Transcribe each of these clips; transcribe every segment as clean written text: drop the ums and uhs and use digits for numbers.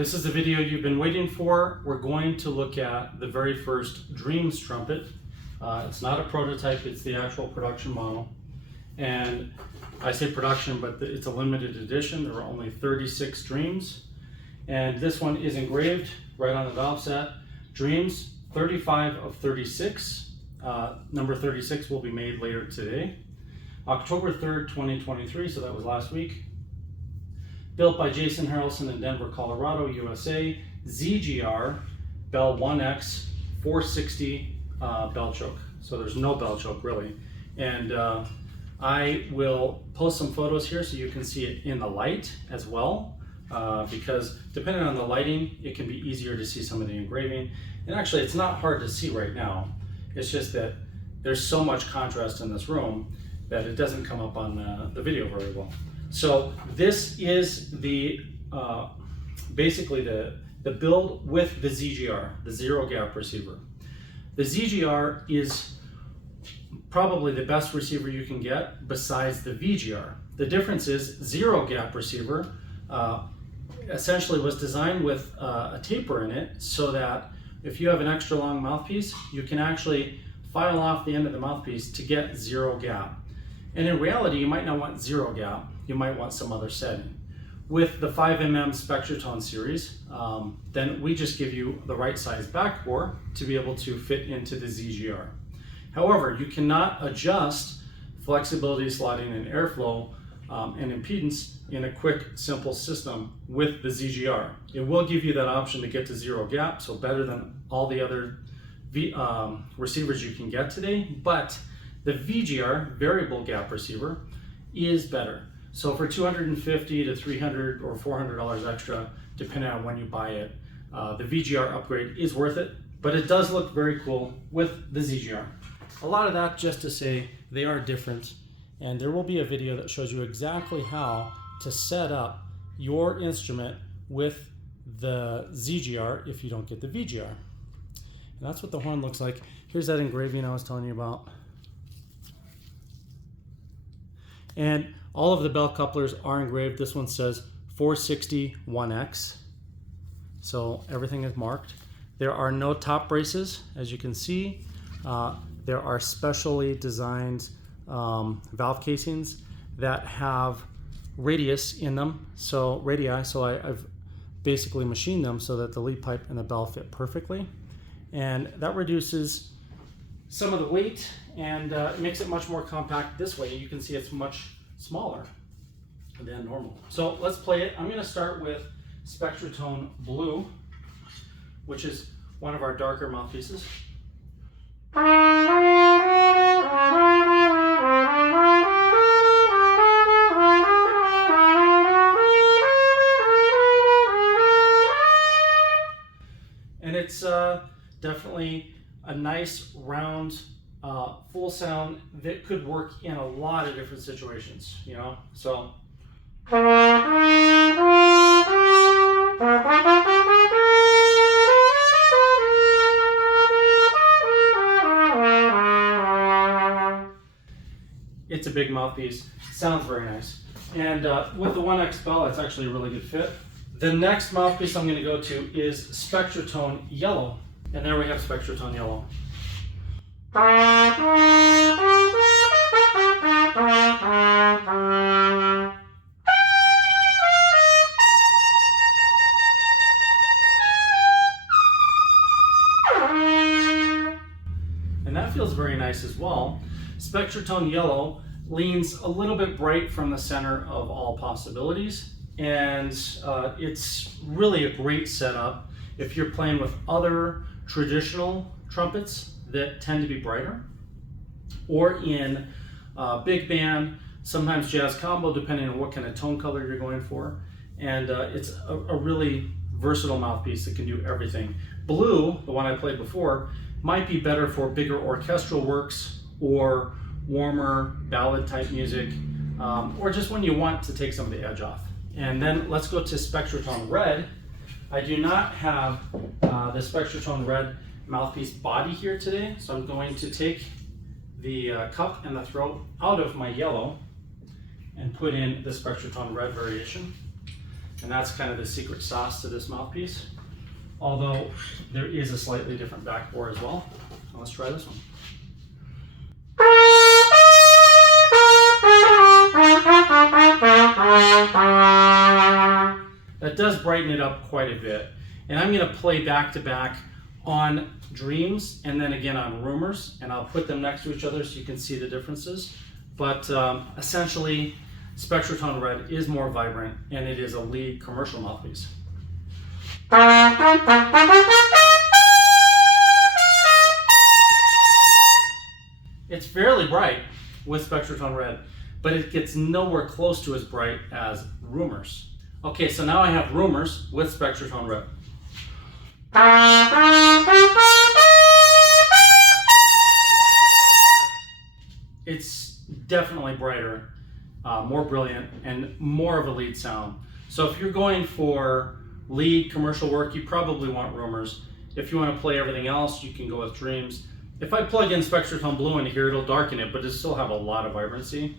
this is the video you've been waiting for. We're going to look at the very first Dreams trumpet. It's not a prototype, it's the actual production model. And I say production, but it's a limited edition. There are only 36 Dreams. And this one is engraved right on the valve set. Dreams 35 of 36. Number 36 will be made later today. October 3rd, 2023, so that was last week. Built by Jason Harrelson in Denver, Colorado, USA. ZGR, bell 1X, 460 bell choke. So there's no bell choke really. And I will post some photos here so you can see it in the light as well. Because depending on the lighting, it can be easier to see some of the engraving. And actually, it's not hard to see right now. It's just that there's so much contrast in this room that it doesn't come up on the video very well. So this is the basically the build with the ZGR, the zero gap receiver. The ZGR is probably the best receiver you can get besides the VGR. The difference is zero gap receiver essentially was designed with a taper in it so that if you have an extra long mouthpiece, you can actually file off the end of the mouthpiece to get zero gap. And in reality, you might not want zero gap, you might want some other setting. With the 5mm Spectratone series, then we just give you the right size back bore to be able to fit into the ZGR. However, you cannot adjust flexibility, slotting, and airflow and impedance in a quick, simple system with the ZGR. It will give you that option to get to zero gap, so better than all the other receivers you can get today, but the VGR, variable gap receiver, is better. So for $250 to $300 or $400 extra, depending on when you buy it, the VGR upgrade is worth it, but it does look very cool with the ZGR. A lot of that just to say they are different, and there will be a video that shows you exactly how to set up your instrument with the ZGR if you don't get the VGR. And that's what the horn looks like. Here's that engraving I was telling you about. And all of the bell couplers are engraved. This one says 460 1X. So everything is marked. There are no top braces, as you can see. There are specially designed valve casings that have radius in them, so radii. So I've basically machined them so that the lead pipe and the bell fit perfectly, and that reduces some of the weight and it makes it much more compact this way. You can see it's much smaller than normal. So let's play it. I'm going to start with Spectratone Blue, which is one of our darker mouthpieces. And it's definitely a nice round full sound that could work in a lot of different situations, you know. So it's a big mouthpiece, sounds very nice, and with the 1X bell, it's actually a really good fit. The next mouthpiece I'm going to go to is Spectratone Yellow, and there we have Spectratone Yellow. And that feels very nice as well. Spectratone Yellow leans a little bit bright from the center of all possibilities, and it's really a great setup if you're playing with other traditional trumpets that tend to be brighter, or in big band, sometimes jazz combo, depending on what kind of tone color you're going for. And it's a really versatile mouthpiece that can do everything. Blue, the one I played before, might be better for bigger orchestral works or warmer ballad type music, or just when you want to take some of the edge off. And then let's go to Spectratone Red. I do not have the Spectratone Red mouthpiece body here today, so I'm going to take the cup and the throat out of my yellow and put in the Spectratone Red variation. And that's kind of the secret sauce to this mouthpiece. Although there is a slightly different back bore as well. Let's try this one. That does brighten it up quite a bit. And I'm going to play back to back on Dreams and then again on Rumors, and I'll put them next to each other so you can see the differences. But essentially, Spectrotone Red is more vibrant, and it is a lead commercial mouthpiece. It's fairly bright with Spectrotone Red, but it gets nowhere close to as bright as Rumors. Okay, so now I have Rumors with Spectrotone Red. It's definitely brighter, more brilliant, and more of a lead sound. So if you're going for lead commercial work, you probably want Rumors. If you want to play everything else, you can go with Dreams. If I plug in Spectrotone Blue into here, it'll darken it, but it'll still have a lot of vibrancy.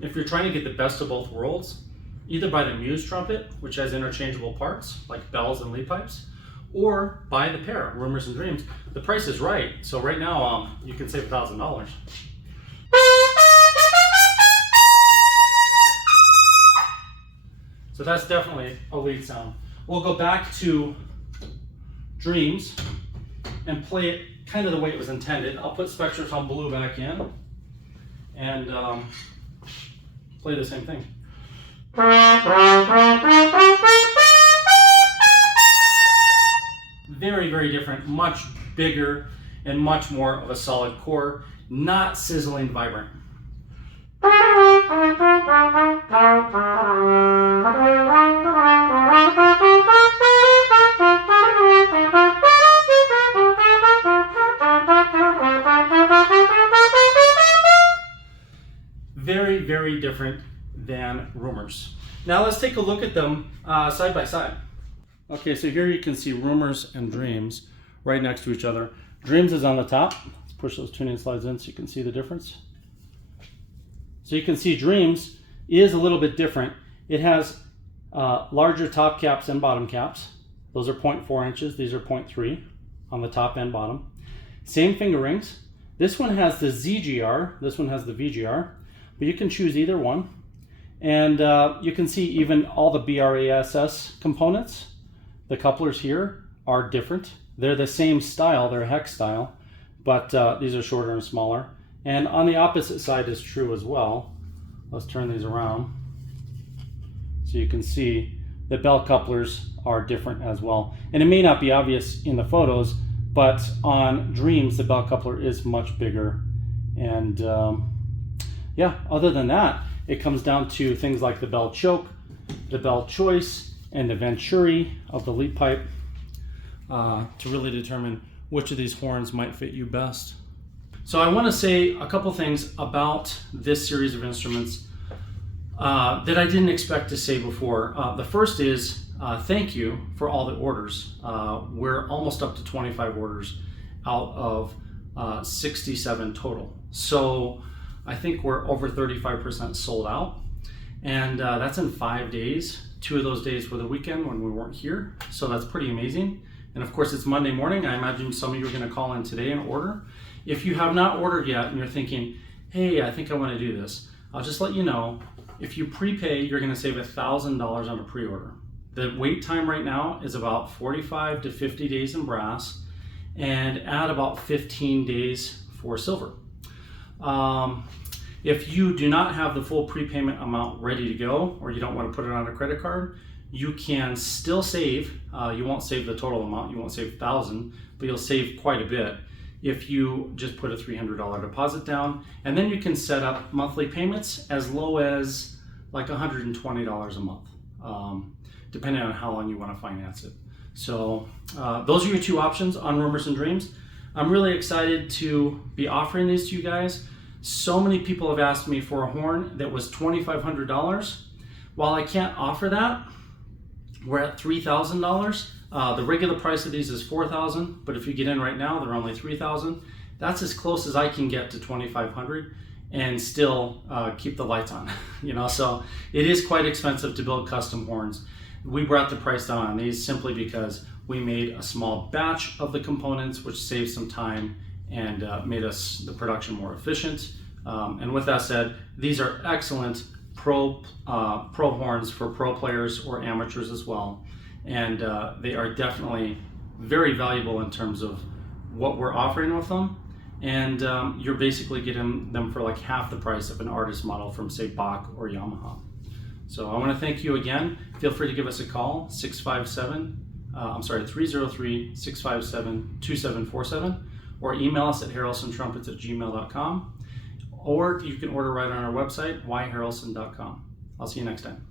If you're trying to get the best of both worlds, either buy the Muse trumpet, which has interchangeable parts like bells and lead pipes, or buy the pair, Rumors and Dreams. The price is right, so right now you can save $1,000. So that's definitely a lead sound. We'll go back to Dreams and play it kind of the way it was intended. I'll put Spectrotone Blue back in and play the same thing. Very, very different, much bigger and much more of a solid core, not sizzling vibrant. Very, very different than Rumors. Now let's take a look at them side by side. Okay, so here you can see Rumors and Dreams right next to each other. Dreams is on the top. Let's push those tuning slides in so you can see the difference. So you can see Dreams is a little bit different. It has larger top caps and bottom caps. Those are 0.4 inches. These are 0.3 on the top and bottom. Same finger rings. This one has the ZGR. This one has the VGR. But you can choose either one. And you can see even all the BRASS components. The couplers here are different. They're the same style, they're hex style, but these are shorter and smaller. And on the opposite side is true as well. Let's turn these around so you can see the bell couplers are different as well. And it may not be obvious in the photos, but on Dreams, the bell coupler is much bigger. And yeah, other than that, it comes down to things like the bell choke, the bell choice, and the venturi of the lead pipe to really determine which of these horns might fit you best. So I want to say a couple things about this series of instruments that I didn't expect to say before. The first is thank you for all the orders. We're almost up to 25 orders out of 67 total. So I think we're over 35% sold out. And that's in 5 days. 2 of those days were the weekend when we weren't here. So that's pretty amazing. And of course it's Monday morning. I imagine some of you are gonna call in today and order. If you have not ordered yet and you're thinking, hey, I think I wanna do this, I'll just let you know, if you prepay, you're gonna save $1,000 on a pre-order. The wait time right now is about 45 to 50 days in brass and add about 15 days for silver. If you do not have the full prepayment amount ready to go, or you don't want to put it on a credit card, you can still save. You won't save the total amount, you won't save $1,000, but you'll save quite a bit if you just put a $300 deposit down. And then you can set up monthly payments as low as like $120 a month, depending on how long you want to finance it. So those are your two options on Rumors and Dreams. I'm really excited to be offering these to you guys. So many people have asked me for a horn that was $2,500. While I can't offer that, we're at $3,000. The regular price of these is $4,000, but if you get in right now, they're only $3,000. That's as close as I can get to $2,500 and still keep the lights on. You know, so it is quite expensive to build custom horns. We brought the price down on these simply because we made a small batch of the components, which saved some time and made the production more efficient. And with that said, these are excellent pro horns for pro players or amateurs as well. And they are definitely very valuable in terms of what we're offering with them. And you're basically getting them for like half the price of an artist model from, say, Bach or Yamaha. So I want to thank you again. Feel free to give us a call, 303-657-2747, or email us at harrelsonstrumpets@gmail.com, or you can order right on our website, yharrelson.com. I'll see you next time.